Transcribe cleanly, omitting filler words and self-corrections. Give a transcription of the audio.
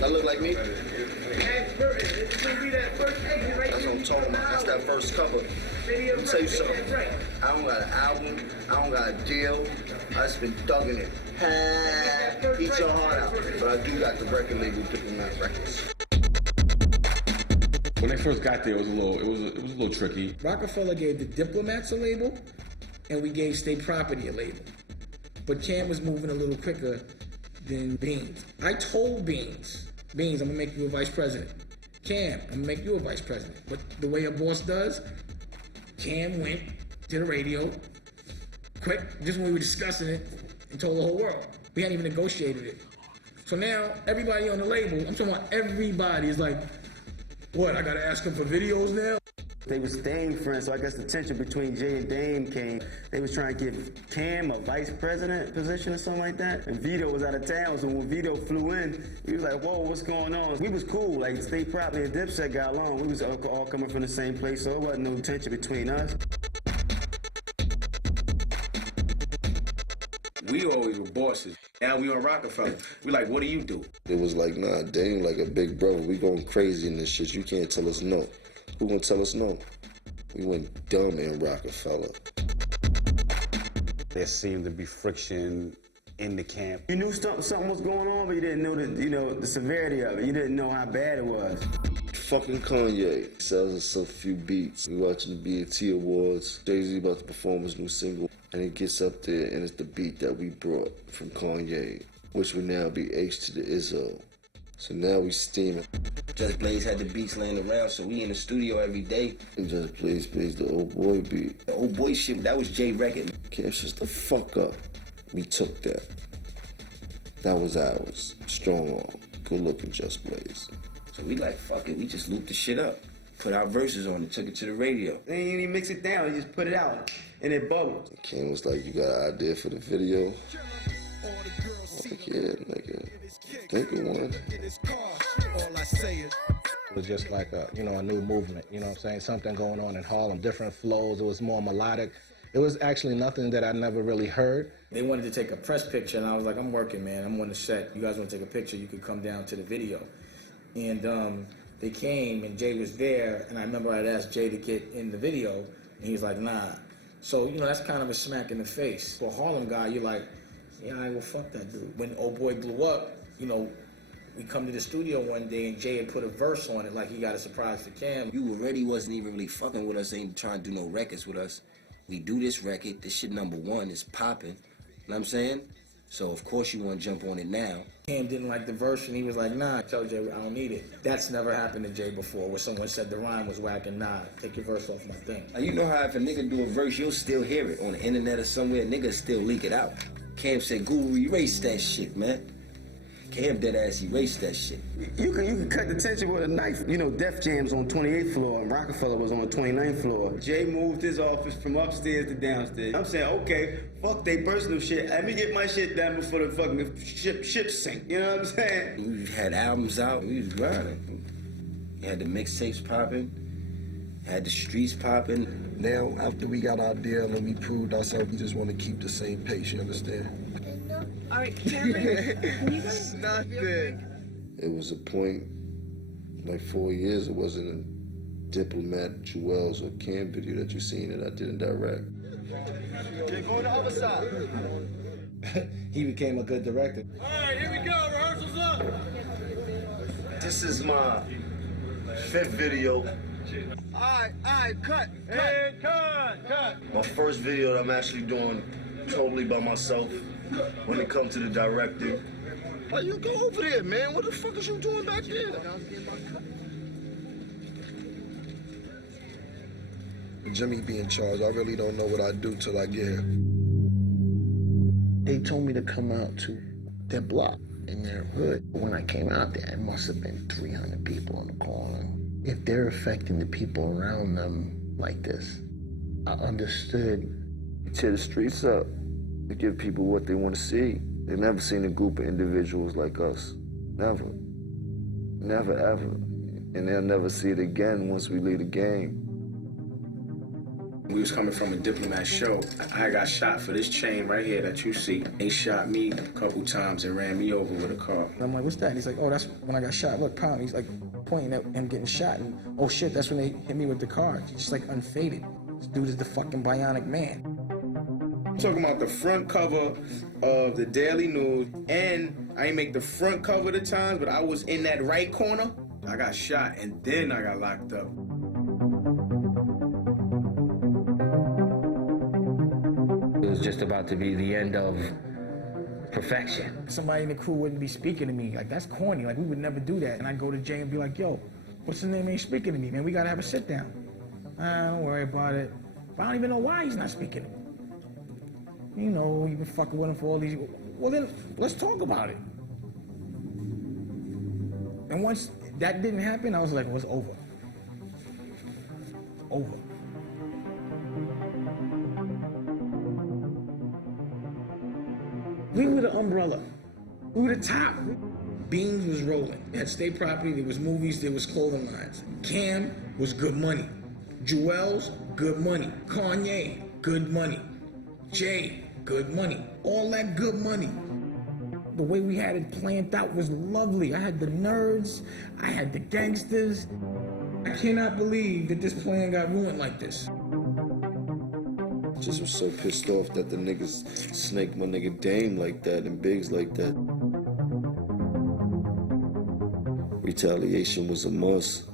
That look like me? That's what I'm talking about. That's that first cover. Let me tell you something. I don't got an album. I don't got a deal. I just been thugging it. Eat your heart out. But I do got the record label Diplomat Records. When they first got there, it was a little tricky. Rockefeller gave the Diplomats a label, and we gave State Property a label. But Cam was moving a little quicker than Beans. I told Beans, I'm gonna make you a vice president. Cam, I'm gonna make you a vice president. But the way a boss does, Cam went to the radio, quick, just when we were discussing it, and told the whole world. We hadn't even negotiated it. So now, everybody on the label, I'm talking about everybody, is like, what, I gotta ask him for videos now? They was Dame friends, so I guess the tension between Jay and Dame came. They was trying to give Cam a vice president position or something like that. And Vito was out of town, so when Vito flew in, he was like, whoa, what's going on? We was cool, like State Property and Dipset got along. We was all coming from the same place, so there wasn't no tension between us. We always were bosses. Now we on Rockefeller. We like, what do you do? It was like, nah, Dame like a big brother. We going crazy in this shit. You can't tell us no. Who gonna tell us no? We went dumb in Rockefeller. There seemed to be friction in the camp. You knew something was going on, but you didn't know the severity of it. You didn't know how bad it was. Fucking Kanye sells us a few beats. We watching the BET Awards. Jay-Z about to perform his new single, and it gets up there, and it's the beat that we brought from Kanye, which would now be H to the Izzo. So now we steaming. Just Blaze had the beats laying around, so we in the studio every day. And Just Blaze plays the old boy beat. The old boy shit, that was Jay record. Can't shut the fuck up. We took that. That was ours. Strong arm. Good looking Just Blaze. So we like, fuck it, we just looped the shit up. Put our verses on it, took it to the radio. And you didn't mix it down, you just put it out, and it bubbled. And Ken was like, you got an idea for the video? I'm like, yeah, nigga. Think of one. It was just like a new movement, you know what I'm saying? Something going on in Harlem, different flows. It was more melodic. It was actually nothing that I never really heard. They wanted to take a press picture, and I was like, I'm working, man. I'm on the set. You guys want to take a picture? You could come down to the video. And they came, and Jay was there, and I remember I'd asked Jay to get in the video, and he was like, nah. So, that's kind of a smack in the face. For a Harlem guy, you're like, yeah, all right, well, fuck that dude. When Old Boy blew up, we come to the studio one day and Jay had put a verse on it like he got a surprise for Cam. You already wasn't even really fucking with us, ain't trying to do no records with us. We do this record, this shit #1, it's popping. You know what I'm saying? So of course you want to jump on it now. Cam didn't like the verse and he was like, nah, tell Jay I don't need it. That's never happened to Jay before where someone said the rhyme was whack and nah, take your verse off my thing. Now, you know how if a nigga do a verse, you'll still hear it on the internet or somewhere, niggas still leak it out. Cam said, Guru, erase that shit, man. Cam dead ass erased that shit. You can cut the tension with a knife. Def Jam's on 28th floor and Rockefeller was on the 29th floor. Jay moved his office from upstairs to downstairs. I'm saying, okay, fuck they personal shit. Let me get my shit done before the fucking ship sink. You know what I'm saying? We had albums out, we was grinding. We had the mixtapes popping, had the streets popping. Now, after we got our deal and we proved ourselves, we just want to keep the same pace, you understand? All right, Cameron, can you guys... It was a point, like 4 years, it wasn't a Diplomat, Jewels, or Cam video that you seen that I didn't direct. Jay, go to the other side. He became a good director. All right, here we go, rehearsal's up. This is my 5th video. All right, cut. Hey, cut. My first video that I'm actually doing totally by myself when it comes to the directing. Why you go over there, man? What the fuck is you doing back there? Jimmy be in charge. I really don't know what I do till I get here. They told me to come out to their block in their hood. When I came out there, it must have been 300 people on the corner. If they're affecting the people around them like this, I understood. Tear the streets up to give people what they want to see. They've never seen a group of individuals like us. Never. Never, ever. And they'll never see it again once we leave the game. We was coming from a Diplomat show. I got shot for this chain right here that you see. They shot me a couple times and ran me over with a car. And I'm like, what's that? And he's like, oh, that's when I got shot. What problem? He's like pointing at him getting shot. And oh shit, that's when they hit me with the car. Just like unfaded. This dude is the fucking bionic man. I'm talking about the front cover of the Daily News, and I ain't make the front cover of the Times, but I was in that right corner. I got shot, and then I got locked up. It was just about to be the end of perfection. Somebody in the crew wouldn't be speaking to me. Like, that's corny. Like, we would never do that. And I'd go to Jay and be like, yo, what's his name ain't speaking to me, man? We gotta have a sit down. Don't worry about it. But I don't even know why he's not speaking to me. You know, you've been fucking with him for all these... Well, then, let's talk about it. And once that didn't happen, I was like, well, it's over. Over. We were the umbrella. We were the top. Beans was rolling. At State Property, there was movies, there was clothing lines. Cam was good money. Jewel's, good money. Kanye, good money. Jay, good money. All that good money. The way we had it planned out was lovely. I had the nerds, I had the gangsters. I cannot believe that this plan got ruined like this. Just was so pissed off that the niggas snaked my nigga Dame like that and Biggs like that. Retaliation was a must.